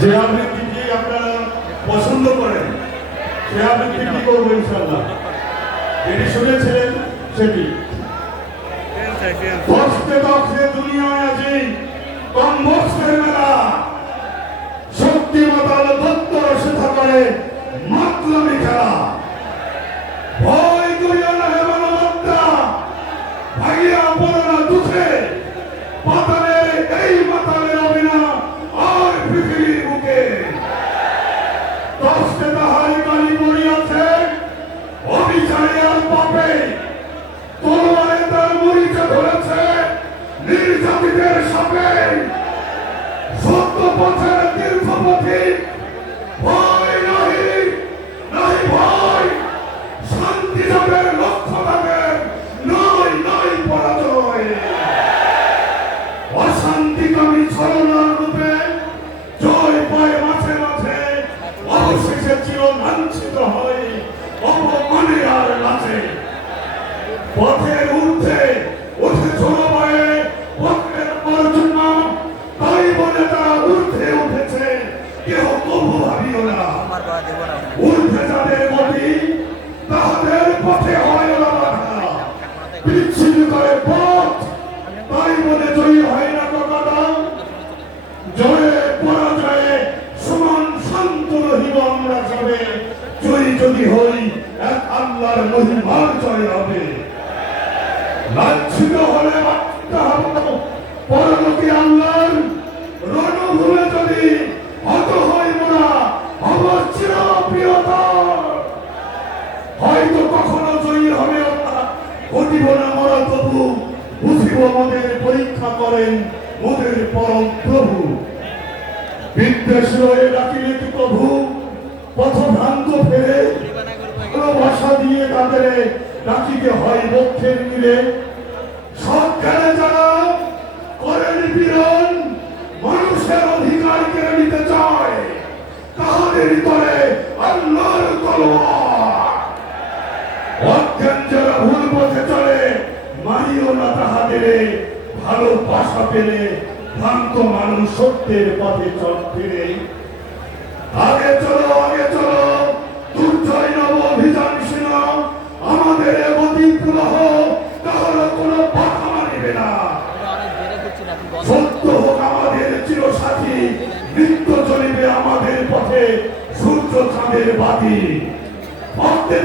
যে আবৃত্তিটি আপনারা পছন্দ করেন সে আবৃত্তিটি করবো ইনশাআল্লাহ। যেটি শুনেছিলেন সেটি দশে দশে দুনিয়ায় আজি কম বক্সের মেলা, শক্তি মাতাল দত্ত সেথা করে মাতলামি খেলা। ভয় করিয়া না হে মানবতা, ভাগিয়া পড়ো না দুঃখে, পাতালের এই মাতালের অবিনা আর পৃথিবীর বুকে। দশে তাহার কালি মরিয়াছে অবিচারে আর পাপে, তলোয়ারে তার মরিচা ধরেছে নির্যাতিতের সাপে। সত্য পথের তীর্থপথী ভয় নাহি, নাহি ভয়, শান্তি যাবের লক্ষ্য তাদের নয় নয় পরাজয়। অশান্তিকামী ছলনার রূপে জয় পায় মাঝে মাঝে, অবশেষে চির লাঞ্ছিত হয় অপমানে আর লাজে। পথের ঊর্ধ্বে উঠে চলবায়ে পথের অর্জনা, তাই বলে তারা ঊর্ধ্বে উঠেছে কেহ তবু ভাবিও না। ঊর্ধ্বে যাদের গতি তাহাদের পথে হয় না বাধা, বিচ্ছিন্ন করে পথ তাই বলে জয়ী হয় না কখনো। জয়ে পরাজয়ে সমান শান্ত রহিব আমরা যাবে, জয়ী যদি হই এক আল্লাহর মহিমার জয় হবে। লাঞ্ছিত হলে বাঁচতে হবে পরলোকে আল্লাহর রণভূমে, যদি হত হই মোরা হব চির প্রিয়তর। হয়তো কখনো জয়ী হবে ওরা, ঘটিব না মোরা তবু, বুঝিব মোদের পরীক্ষা করেন মোদের পরম প্রভু। বিদ্বেষ রয়ে ডাকিলে তু প্রভু, পথভ্রান্ত ফেরে ভালোবাসা দিয়ে তাদের ডাকিতে হয় বক্ষের মিলে। সজ্ঞানে যারা করেন পীড়ন, মানুষের অধিকার কেড়ে নিতে চায়, তাহাদের করে আল্লাহর তলোয়ার। অজ্ঞান যারা ভুল পথে চলে, মানিও না তাহাদের, ভালোবাসা পেলে ভ্রান্ত মানুষ সত্যের পথে চল ফিরে। আগে চলো দুর্জয় নব অভিযান ছিল আমাদের গতি প্রবাহ, তাহলে কোনো বাধা মানিবে না। সত্য হোক আমাদের চিরসাথী, নিত্য চলিবে আমাদের পথে সূর্য চাঁদের বাতি। ভক্তে